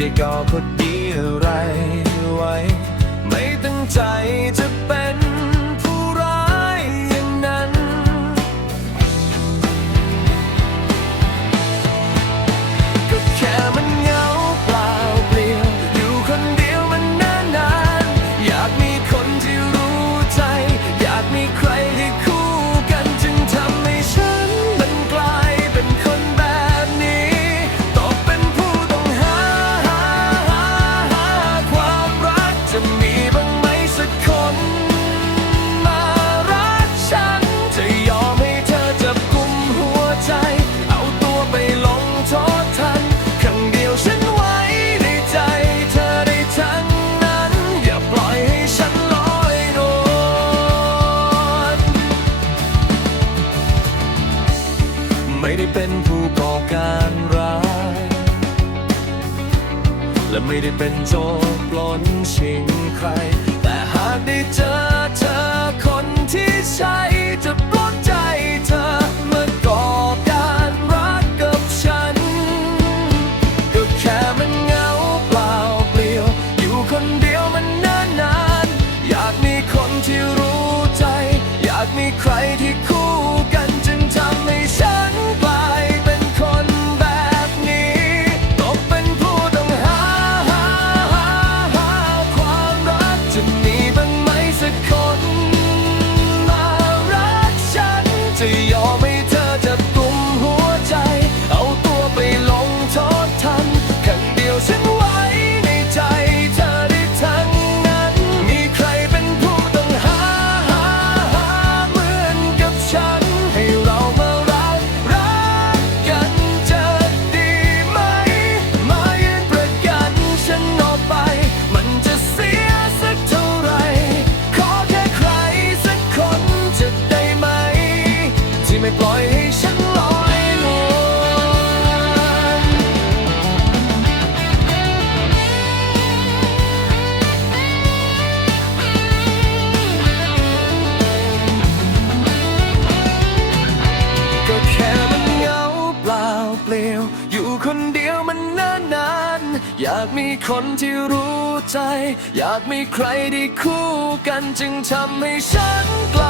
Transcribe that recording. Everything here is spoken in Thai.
ได้ก่อคลดีอะไรไว้ ไม่ตั้งใจจะเป็น ไม่ได้เป็นผู้ก่อการร้าย และไม่ได้เป็นโจปล้นชิงใคร แต่หากได้เจอเธอคนที่ใช่จะ มันนานนานอยากมีคนที่รู้ใจ อยากมีใครที่คู่กันจึงทำให้ฉันกลา